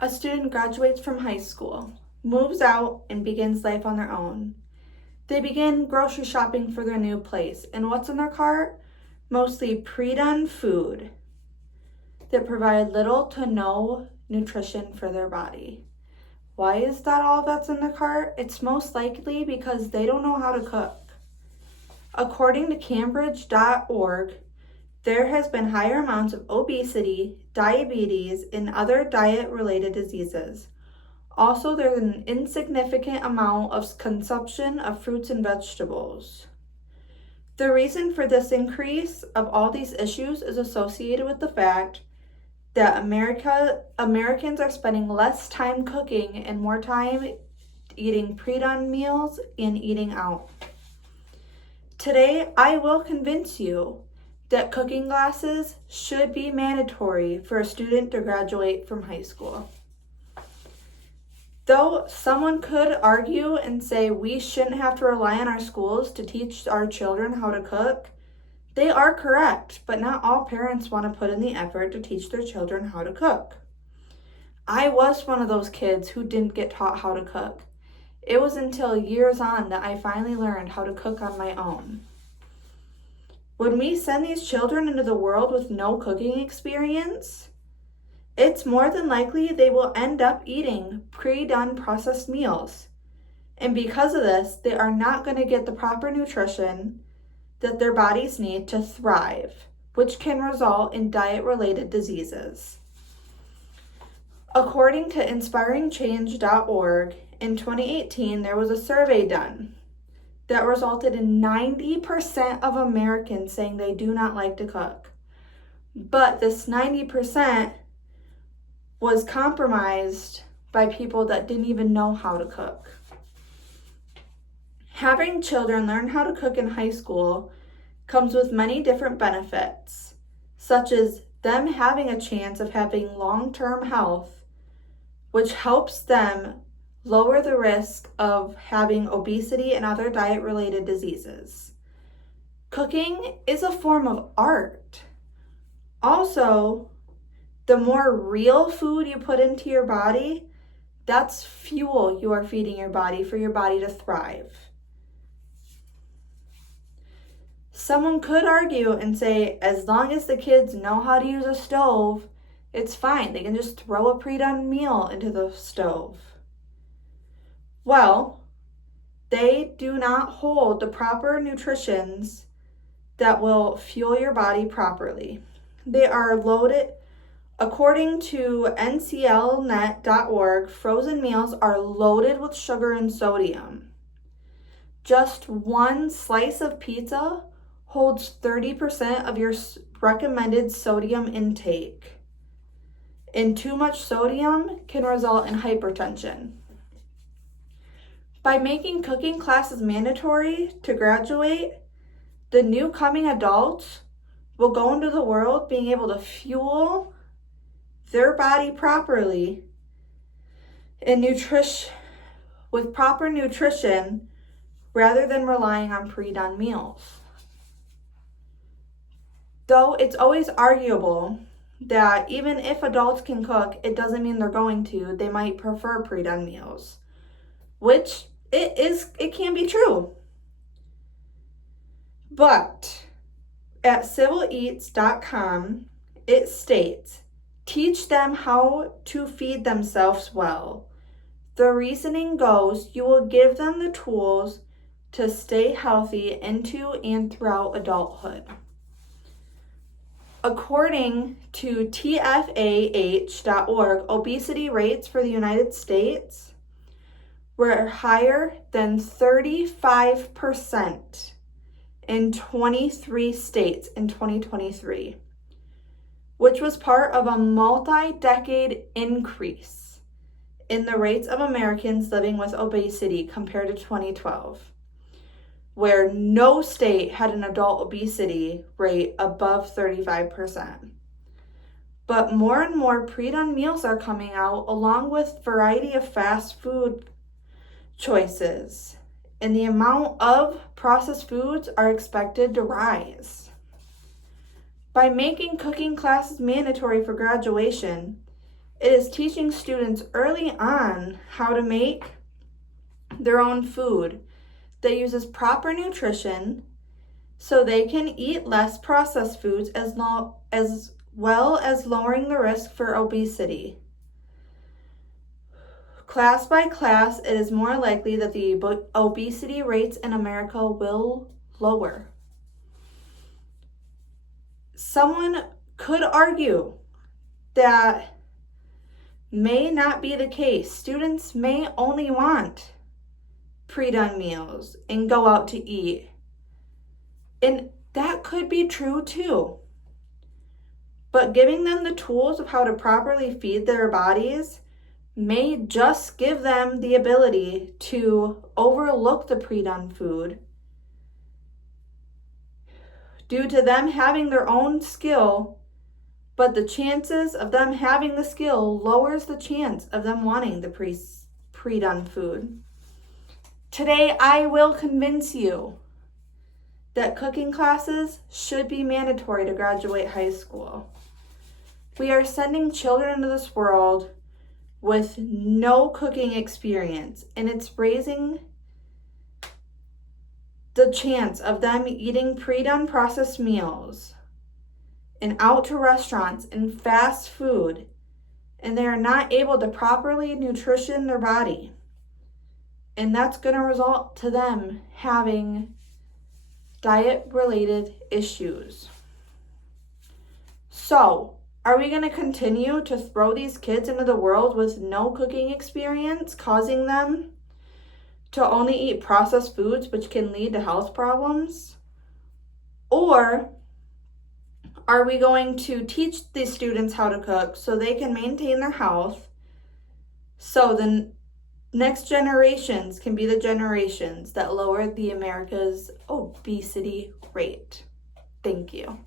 A student graduates from high school, moves out, and begins life on their own. They begin grocery shopping for their new place, and what's in their cart? Mostly pre-done food that provide little to no nutrition for their body. Why is that all that's in their cart? It's most likely because they don't know how to cook. According to Cambridge.org, there has been higher amounts of obesity, diabetes, and other diet-related diseases. Also, there's an insignificant amount of consumption of fruits and vegetables. The reason for this increase of all these issues is associated with the fact that Americans are spending less time cooking and more time eating pre-done meals and eating out. Today, I will convince you that cooking classes should be mandatory for a student to graduate from high school. Though someone could argue and say we shouldn't have to rely on our schools to teach our children how to cook, they are correct, but not all parents want to put in the effort to teach their children how to cook. I was one of those kids who didn't get taught how to cook. It was until years on that I finally learned how to cook on my own. When we send these children into the world with no cooking experience, it's more than likely they will end up eating pre-done processed meals. And because of this, they are not going to get the proper nutrition that their bodies need to thrive, which can result in diet-related diseases. According to inspiringchange.org, in 2018, there was a survey done that resulted in 90% of Americans saying they do not like to cook. But this 90% was compromised by people that didn't even know how to cook. Having children learn how to cook in high school comes with many different benefits, such as them having a chance of having long-term health, which helps them lower the risk of having obesity and other diet-related diseases. Cooking is a form of art. Also, the more real food you put into your body, that's fuel you are feeding your body for your body to thrive. Someone could argue and say, as long as the kids know how to use a stove, it's fine. They can just throw a pre-done meal into the stove. Well, they do not hold the proper nutrients that will fuel your body properly. They are loaded. According to nclnet.org, frozen meals are loaded with sugar and sodium. Just one slice of pizza holds 30% of your recommended sodium intake. And too much sodium can result in hypertension. By making cooking classes mandatory to graduate, the new coming adults will go into the world being able to fuel their body properly and with proper nutrition rather than relying on pre-done meals. Though it's always arguable that even if adults can cook, it doesn't mean they're going to. They might prefer pre-done meals, which it can be true. But at civileats.com, it states, teach them how to feed themselves well. The reasoning goes, you will give them the tools to stay healthy into and throughout adulthood. According to tfah.org, obesity rates for the United States were higher than 35% in 23 states in 2023, which was part of a multi-decade increase in the rates of Americans living with obesity compared to 2012, where no state had an adult obesity rate above 35%. But more and more pre-done meals are coming out, along with variety of fast food choices, and the amount of processed foods are expected to rise. By making cooking classes mandatory for graduation, It is teaching students early on how to make their own food that uses proper nutrition so they can eat less processed foods as well as lowering the risk for obesity. Class by class, it is more likely that the obesity rates in America will lower. Someone could argue that may not be the case. Students may only want pre-done meals and go out to eat. And that could be true too. But giving them the tools of how to properly feed their bodies may just give them the ability to overlook the pre-done food due to them having their own skill, but the chances of them having the skill lowers the chance of them wanting the pre-done food. Today, I will convince you that cooking classes should be mandatory to graduate high school. We are sending children into this world with no cooking experience, and it's raising the chance of them eating pre-done processed meals and out to restaurants and fast food, and they are not able to properly nutrition their body. And that's going to result to them having diet-related issues. So, are we going to continue to throw these kids into the world with no cooking experience, causing them to only eat processed foods, which can lead to health problems? Or are we going to teach these students how to cook so they can maintain their health, so the next generations can be the generations that lower the America's obesity rate? Thank you.